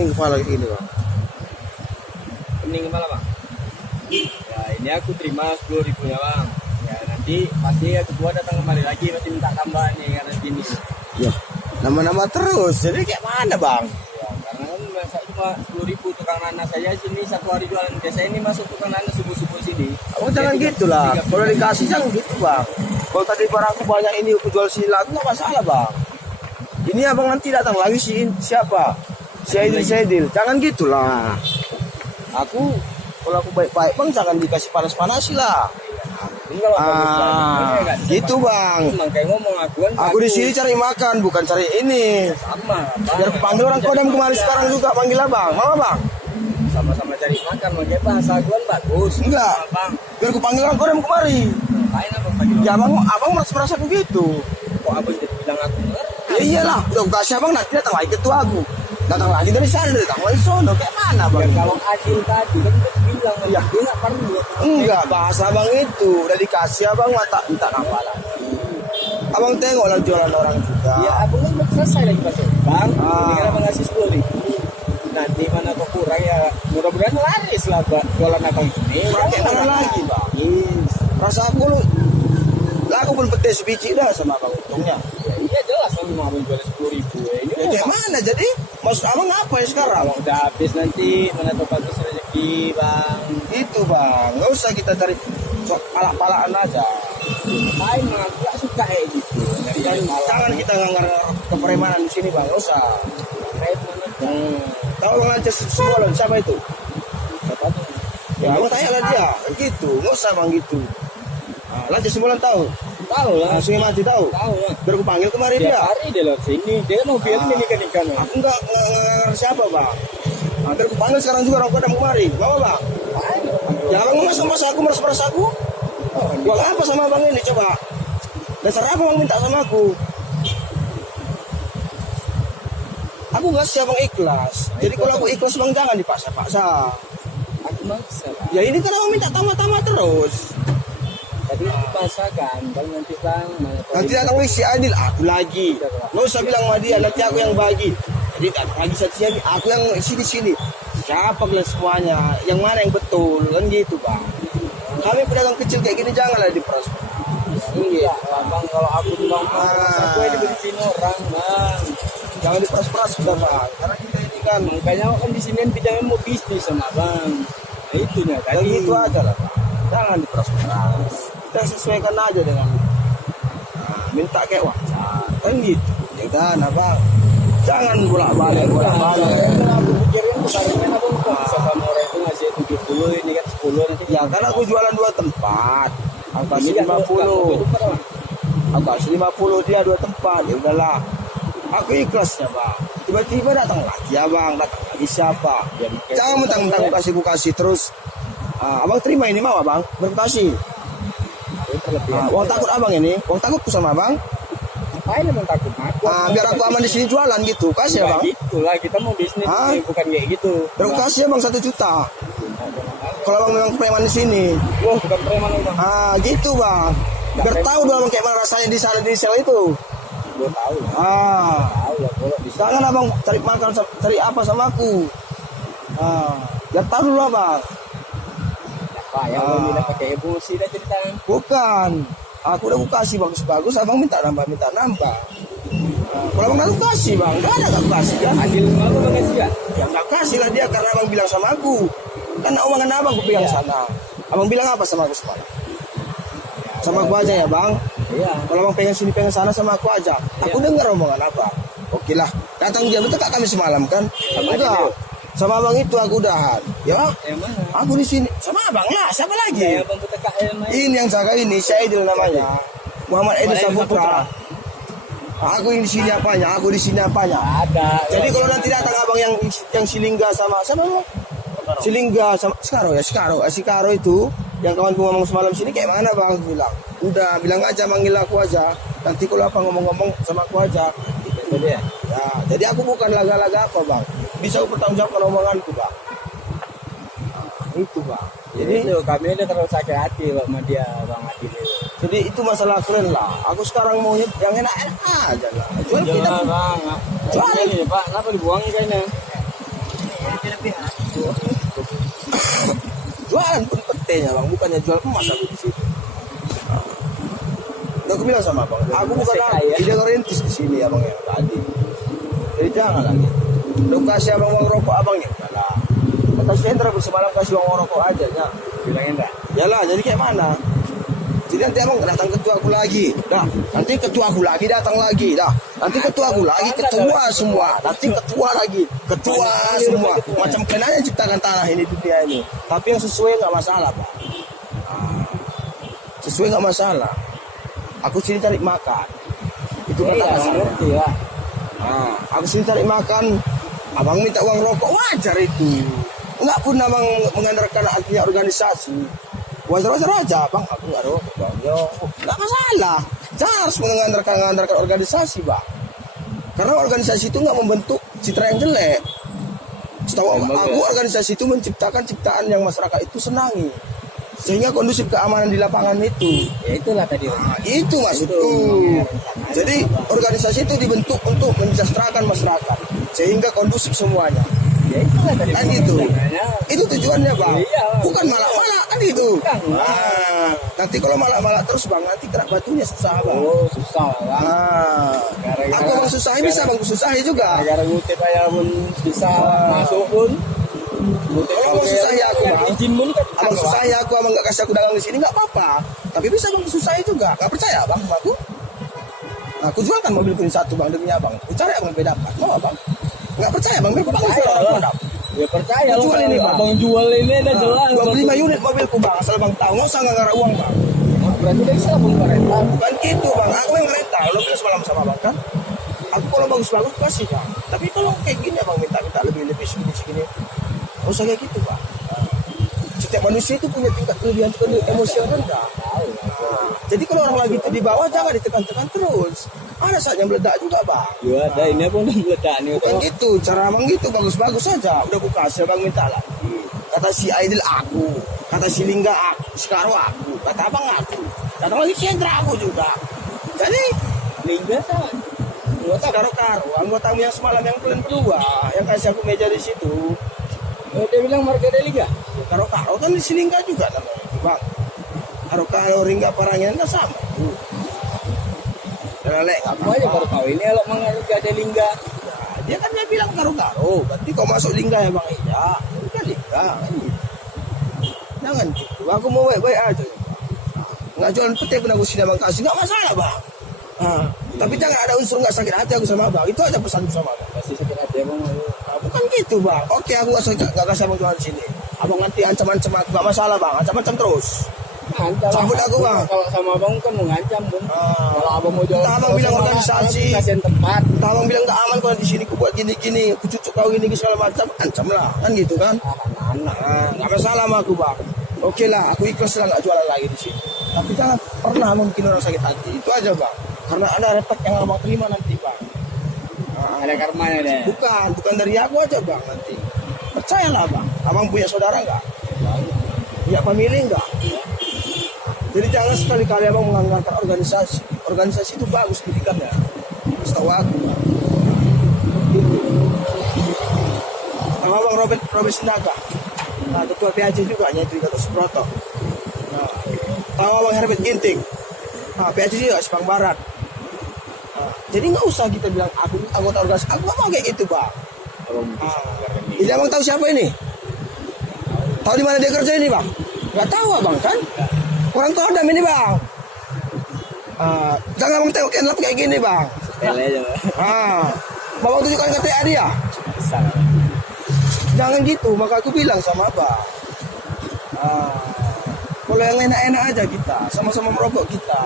pening kepala ini bang. Pening kepala bang. Ya ini aku terima 10.000 ya bang. Ya nanti pasti ketua datang kembali lagi pasti minta tambah nih karena gini. Ya, nama-nama terus. Jadi kayak mana bang? Ya karena kan masa cuma 10.000 tukang nanas saya sini satu hari jualan biasa ini masuk tukang nanas subuh-subuh sini. Oh jangan gitulah. Kalau dikasih jangan gitu bang. Kalau tadi barangku banyak ini aku jual sini laku nggak masalah bang. Ini abang nanti datang lagi siapa? Syedil. Jangan gitulah. Kalau aku baik-baik bang jangan dikasih panas-panasi lah. Gitu bang. Kayak ngomong aku di sini cari makan bukan cari ini. Sama. Biar aku panggil orang Kodam kemarin sekarang juga panggil abang. Mau bang? Sama-sama cari makan makanya bahasa aguan bagus. Enggak. Bang. Biar aku panggil orang Kodam kemari. Ngapain abang panggil? Ya abang merasa begitu. Kok abang bilang aku ngerti? Ya iyalah, udah aku kasih abang nanti datang lagi ketua aku. Datang lagi dari sana, datang lagi sono. Kayak mana bang? Ya, kalau adil tadi kan kita bilang ya. Dia nggak perlu. Enggak, bahasa abang itu udah dikasih abang minta nambah lagi. Abang tengoklah jualan orang juga. Ya abang kan selesai lagi pasok. Bang, ini kan abang ngasih 10.000. Nanti mana kok kurang ya mudah-mudahan laris lah jualan abang ini. Kayak mana lagi bang? Yes. Rasa aku lu laku pun petis biji dah sama abang untungnya. Ya, iya jelas kan mau abang jual 10.000 ya. Ini ya kayak mana jadi? Maksud abang apa ya sekarang? Kalau udah habis nanti mana tuh bagus rezeki bang. Itu bang, nggak usah kita cari palak-palakan aja. Main aku gak suka kayak gitu. Jangan kita nganggar kepremanan di sini bang, nggak usah. Tahu bang aja semua siapa itu? Siapa tuh? Ya abang tanya lah dia, gitu, nggak usah bang gitu. Lanjut sembulan tahu? Tahu lah. Langsung mati tahu? Tahu lah. Biar aku panggil kemarin dia. Hari dia lewat sini, dia kan hobi ini ikan-ikan. Aku nggak siapa bang. Biar aku panggil sekarang juga orang Kodam kemari, bawa bang. Ya abang merasa aku, merasa aku. Gua apa sama abang ini coba? Dasar apa bang minta sama aku? Aku nggak siap bang ikhlas. Jadi kalau aku ikhlas bang jangan dipaksa-paksa. Aku maksa. Ya ini kan abang minta tambah-tambah terus. Tadi dipaksakan, bang nanti bang. Nanti datang si Adil, aku lagi. Nggak usah bilang sama dia, nanti aku yang bagi. Jadi datang lagi satu aku yang sini. Siapa bilang semuanya? Yang mana yang betul? Kan gitu bang. Kami pedagang kecil kayak gini janganlah diperas. Iya, bang kalau aku bilang aku ini beli orang bang. Jangan diperas-peras sudah bang. Karena kita ini kan makanya kan di sini kan bidangnya mau bisnis sama bang. Nah itunya tadi. Itu aja lah bang. Jangan diperas-peras. Kita sesuaikan aja dengan minta kayak wajar. Kan gitu. Ya kan abang. Jangan bolak-balik. Aku pikirin kemarinnya abang kok bisa sama orang itu ngasih 70 ini kan 10 nanti. Ya kan aku jualan 2 tempat. Aku kasih 50. Aku kasih 50 dia 2 tempat. Ya udahlah. Aku ikhlasnya bang. Tiba-tiba datang lagi abang, datang lagi siapa? Jangan mentang-mentang aku kasih terus. Abang terima ini mau abang, berkasih. Uang takut abang ini, uang takutku sama abang. Ngapain abang takut? Biar aku aman di sini jualan gitu, kasih abang. Gitulah kita mau bisnis, bukan kayak gitu. Biar aku kasih abang 1 juta. Kalau abang memang preman di sini. Wah bukan preman bang. Gitu bang. Biar tahu dong abang kayak mana rasanya di sana di sel itu. Gue tahu. Tahu lah kalau jangan abang cari makan cari apa sama aku. Biar tahu dulu abang. Apa yang abang bilang pakai emosi dah cerita? Bukan. Aku udah kasih bagus-bagus, abang minta nambah. Kalau abang nggak kasih bang, nggak ada nggak kasih kan? Adil mau bang kasih ya? Ya nggak kasih lah dia karena abang bilang sama aku. Kan omongan abang aku bilang sana. Abang bilang apa sama aku semalam? Sama aku aja ya bang. Iya. Kalau abang pengen sini pengen sana sama aku aja. Aku dengar omongan apa. Oke lah. Datang dia betul kak kami semalam kan? Enggak. Sama abang itu aku udahan. Ya. Aku di sini sama abang lah. Siapa lagi? Ya, abang ini yang jaga ini Syedil namanya. Muhammad Edil Saputra. Aku di sini apanya? Aku di sini apanya? Ada. Jadi kalau nanti datang abang yang Silingga sama siapa? Silingga sama Skaro itu yang kawanku ngomong semalam sini kayak mana bang? Aku bilang udah bilang aja manggil aku aja. Nanti kalau apa ngomong-ngomong sama aku aja. Ya, jadi aku bukan laga-laga apa bang. Bisa aku pertanggungjawabkan omonganku bang. Itu bang. Jadi itu kami udah terlalu sakit hati sama dia bang Adil. Jadi itu masalah keren lah. Aku sekarang maunya yang enak-enak aja lah. Jual kita bang. Jual ini pak. Kenapa dibuang kayaknya? Jualan pun petenya bang, bukannya jual emas aku di situ. Udah aku bilang sama abang, aku bukan ide ngerintis di sini abang yang tadi. Jadi jangan lagi. Udah kasih abang uang rokok abangnya, enggak lah. Kata si Hendra semalam kasih uang rokok aja ya. Bilang enggak. Yalah, jadi kayak mana? Jadi nanti abang datang ketua aku lagi, dah. Nanti ketua aku lagi datang lagi, dah. Nanti ketua aku lagi, ketua semua. Nanti ketua lagi, ketua semua. Macam kalian aja ciptakan tanah ini dunia ini. Tapi yang sesuai nggak masalah, Pak. Sesuai nggak masalah. Aku sini cari makan. Itu kata ngerti ya. aku sini cari makan. Abang minta uang rokok, wajar itu. Enggak pun abang mengandalkan artinya organisasi. Wajar-wajar aja, bang. Aku nggak rokok, bang. Yo, nggak masalah. Jangan harus mengandalkan organisasi, bang. Karena organisasi itu nggak membentuk citra yang jelek. Setahu aku, organisasi itu menciptakan ciptaan yang masyarakat itu senangi, sehingga kondusif keamanan di lapangan itu. Ya itulah tadi. Itu maksudku. Jadi organisasi itu dibentuk untuk mensejahterakan masyarakat, sehingga kondusif semuanya. Ya itulah tadi. Kan gitu. Itu tujuannya bang. Iya, bukan malak-malak kan itu. Nanti kalau malak-malak terus bang, nanti kena batunya susah bang. Oh susah bang. Aku bang susahin bisa bang, susahin juga. Gara-gara ngutip aja pun bisa masuk pun. Kalau mau susah ya aku bang, izin pun kan. abang susah ya aku, abang nggak kasih aku dagang di sini nggak apa-apa. Tapi bisa bang susahin juga. Nggak percaya bang sama aku? Nah, aku jualkan mobil ini satu bang demi abang. Aku cari abang beda dapat. Mau abang? Nggak percaya bang? Ya percaya loh. Jual ini bang. Abang jual ini ada jelas. 25 unit mobilku bang. Asal bang tahu, nggak usah nggak uang bang. Berarti dari sana bang rental. Bukan gitu bang. Aku yang rental. Lo bilang semalam sama bang kan? Aku kalau bagus-bagus kasih bang. Tapi kalau kayak gini abang minta lebih segini. Nggak usah kayak gitu bang. Setiap manusia itu punya tingkat kelebihan emosional rendah. Jadi kalau orang lagi itu di bawah jangan ditekan-tekan terus. Ada saatnya meledak juga bang. Ya ada ini pun udah meledak nih. Bukan gitu, cara abang gitu bagus-bagus saja. Udah aku kasih abang minta lagi. Kata si Aidil aku, kata si Lingga aku, sekarang aku, kata abang aku. Kata lagi si Hendra aku juga. Jadi Lingga sama. karo-karo anggota yang semalam yang kalian berdua yang kasih aku meja di situ. Oh, dia bilang marga dari Lingga. Karo-karo kan di si Lingga juga namanya bang. Karo-karo Lingga parangnya kan sama. Lelek Aku aja baru tahu ini kalau marga dari Lingga. Dia kan dia bilang karo-karo. Berarti kau masuk Lingga ya bang? Iya. Udah Lingga. Kan gitu. Jangan gitu. Aku mau baik-baik aja. Nggak jualan peti pun aku sini abang kasih. Nggak masalah bang. Tapi jangan ada unsur nggak sakit hati aku sama abang. Itu aja pesanku sama abang. Masih sakit hati abang. Bukan gitu bang. Oke aku nggak kasih abang jualan di sini. Abang nanti ancam-ancam aku. Nggak masalah bang. Ancam-ancam terus. Sambut aku bang. Kalau sama abang kan mau ngancam bang. Kalau abang mau jual, abang bilang organisasi, kasihan tempat. Abang bilang nggak aman kalau di sini aku buat gini-gini, aku cucuk kau gini segala macam, ancam lah, kan gitu kan? Nggak masalah sama aku bang. Oke lah, aku ikhlas lah nggak jualan lagi di sini. Tapi jangan pernah mungkin orang sakit hati, itu aja bang. Karena ada repot yang abang terima nanti bang. Ada karmanya deh. Bukan dari aku aja bang nanti. Percayalah bang. Abang punya saudara nggak? Punya family nggak? Jadi jangan sekali-kali abang menganggarkan organisasi. Organisasi itu bagus didikannya. Setahu aku. Sama abang Robert Sinaga. Nah, ketua PAC juga, yaitu Gatot Subroto. Nah, tahu abang Herbert Ginting. Nah, PAC juga Sepang Barat. Nah, jadi nggak usah kita bilang aku anggota organisasi. Aku nggak mau kayak gitu bang. Ini abang tahu siapa ini? Tahu di mana dia kerja ini bang? Nggak tahu abang kan? Orang Kodam ini bang. Jangan abang tengok kayak gini bang. Sepele aja bang. Babang tunjukkan KTA dia. Jangan gitu, maka aku bilang sama abang. Kalau yang enak-enak aja kita, sama-sama merokok kita.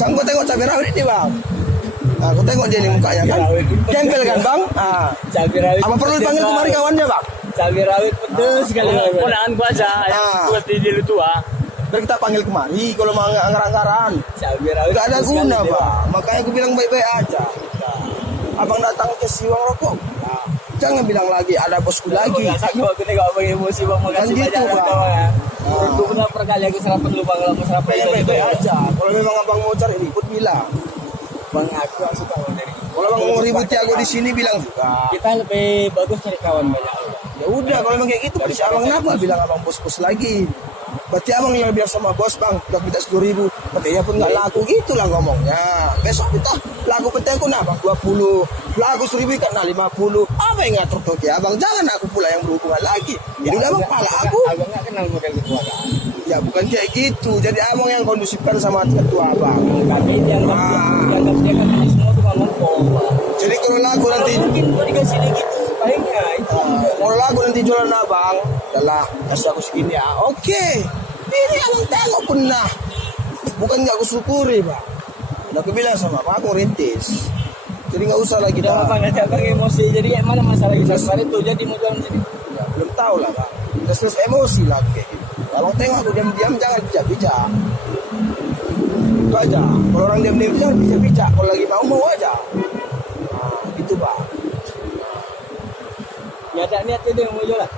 Jangan kau tengok cabai rawit ini bang. Kau tengok dia nih mukanya kan. Gembel kan bang. Cabai rawit. Apa perlu dipanggil kemari kawannya bang? Cabai rawit pedes sekali. Konaan gua aja yang buat di diri tua. Biar kita panggil kemari kalau mau anggar-anggaran. Cabai rawit. Gak ada guna bang. Makanya aku bilang baik-baik aja. Abang datang ke siwang rokok. Jangan bilang lagi ada bosku lagi. Aku nih gak pakai emosi bang. Makasih Kan gitu, banyak Bang. ya. Aku beberapa kali aku serapan lu bang. Kalau mau serapan Baik-baik aja. Kalau memang abang mau cari ribut bilang. Bang aku suka dari. Kalau bang mau ribut ya aku di sini bilang juga. Kita lebih bagus cari kawan banyak. Ya udah kalau emang kayak gitu kasih abang kenapa bilang abang bos-bos lagi. Berarti abang yang bilang sama bos bang, udah minta 10.000. Katanya pun nggak laku gitulah ngomongnya. Besok kita laku penting aku nabang 20, laku 1.000 ikan 50. Apa yang ngatur tuh ya abang? Jangan aku pula yang berhubungan lagi. Jadi udah abang pala aku. Abang nggak kenal model ketua kan? Ya bukan kayak gitu. Jadi abang yang kondusifkan sama ketua abang. Tapi dianggap dia kan ini semua tukang ngomong. Jadi kalau laku nanti Mungkin gua dikasih gitu. Baiknya itu. kalau laku nanti jualan abang, adalah kasih aku segini ya. Oke. Ini abang tengok pernah. Bukan nggak aku syukuri bang. Udah aku bilang sama abang aku rintis. Jadi nggak usah lagi Udah apa ngajak bang emosi. Jadi mana masalah besar itu jadi mau jualan sini. Ya, belum tahu lah bang. Terus emosi lah kayak gitu. Abang tengok aku diam-diam jangan bijak-bijak. Itu aja. Kalau orang diam-diam jangan bijak-bijak. Kalau lagi mau aja. Nah, gitu bang. Ya ada niat itu yang mau jualan.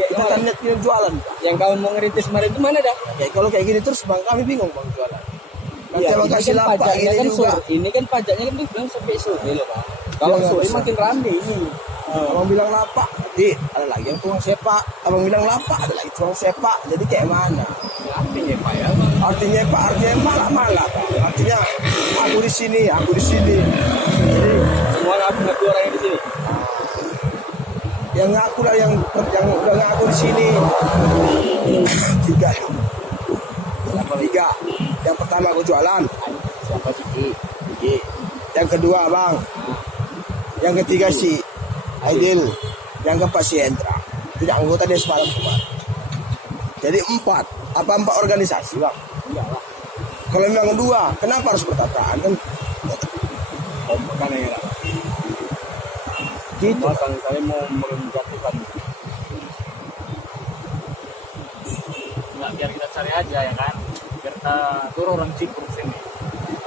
Kita kan niat kita jualan. Bang. Yang kawan mau ngerintis kemarin itu mana dah? Kayak kalau kayak gini terus bang kami bingung bang jualan. Nanti Iya, abang ini kasih kan lapak pajaknya ini kan juga. Ini kan pajaknya kan bilang sampai sore loh pak. Kalau Iya, sore nggak makin rame ini. Abang bilang lapak, nanti ada lagi yang tukang sepak. Abang bilang lapak, ada lagi tukang sepak. Jadi kayak mana? Artinya pak ya. Artinya malah Pak. Artinya aku di sini. Jadi Semua ngaku orang yang di sini. yang ngaku lah yang udah ngaku di sini. Tiga. Yang pertama aku jualan. Siapa sih? Yang kedua Bang. Yang ketiga si Aidil. Yang keempat si Hendra. Itu yang anggota dia semalam kemarin. Jadi 4. Apa 4 organisasi Bang? Enggak lah. Kalau memang 2, kenapa harus bertabrakan kan? Bukan ya. Gitu. Mas saya mau menjatuhkan. Nggak, biar kita cari aja ya kan. Biar kita turun orang Cikur sini.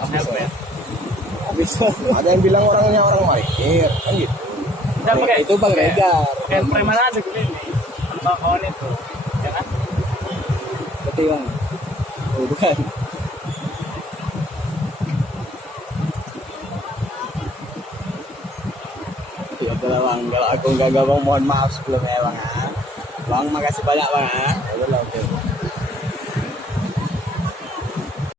Apa ya? Habis Ada yang bilang orangnya orang marikir, kan gitu. Udah pakai itu Bang Regar. Kayak preman aja gue ini. Sama kawan itu. Ya kan? Betul Bang. Oh, bukan. Ya udah Bang, kalau aku enggak Bang mohon maaf sebelumnya Bang. Bang makasih banyak Bang.